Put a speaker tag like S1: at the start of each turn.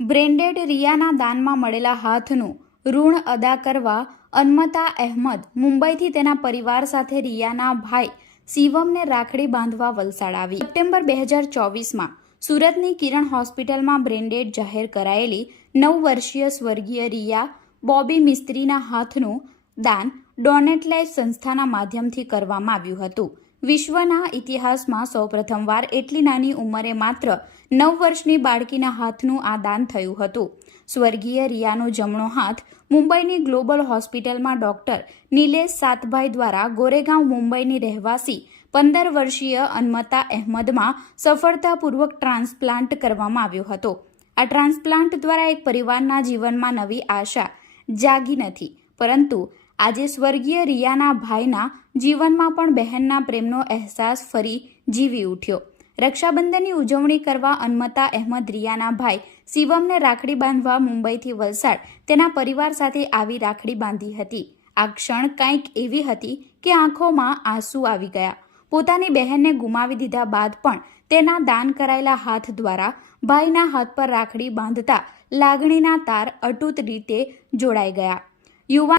S1: Branded રિયાના દાનમાં મળેલા હાથનું ઋણ અદા કરવા અનમતા અહેમદ મુંબઈથી તેના પરિવાર સાથે રિયાના ભાઈ શિવમને રાખડી બાંધવા વલસાડ આવી સપ્ટેમ્બર બે હજાર ચોવીસમાં સુરતની કિરણ હોસ્પિટલમાં બ્રેન્ડેડ જાહેર કરાયેલી નવ વર્ષીય સ્વર્ગીય રિયા બોબી મિસ્ત્રીના હાથનું દાન ડોનેટ લાઈફ સંસ્થાના માધ્યમથી કરવામાં આવ્યું હતું. વિશ્વના ઇતિહાસમાં સૌપ્રથમવાર એટલી નાની ઉંમરે માત્ર નવ વર્ષની બાળકીના હાથનું આ દાન થયું હતું. સ્વર્ગીય રિયાનો જમણો હાથ મુંબઈની ગ્લોબલ હોસ્પિટલમાં ડોક્ટર નિલેશ સાતભાઈ દ્વારા ગોરેગાંવ મુંબઈની રહેવાસી પંદર વર્ષીય અનમતા અહેમદમાં સફળતાપૂર્વક ટ્રાન્સપ્લાન્ટ કરવામાં આવ્યો હતો. આ ટ્રાન્સપ્લાન્ટ દ્વારા એક પરિવારના જીવનમાં નવી આશા જાગી નથી, પરંતુ આજે સ્વર્ગીય રિયાના ભાઈના જીવનમાં પણ બહેનના પ્રેમનો અહેસાસ ફરી જીવી ઉઠ્યો. રક્ષાબંધનની ઉજવણી કરવા અનમતા અહેમદ રિયાના ભાઈ શિવમને રાખડી બાંધવા મુંબઈથી વલસાડ તેના પરિવાર સાથે આવી રાખડી બાંધી હતી. આ ક્ષણ કંઈક એવી હતી કે આંખોમાં આંસુ આવી ગયા. પોતાની બહેનને ગુમાવી દીધા બાદ પણ તેના દાન કરાયેલા હાથ દ્વારા ભાઈના હાથ પર રાખડી બાંધતા લાગણીના તાર અટૂટ રીતે જોડાઈ ગયા. યુવાન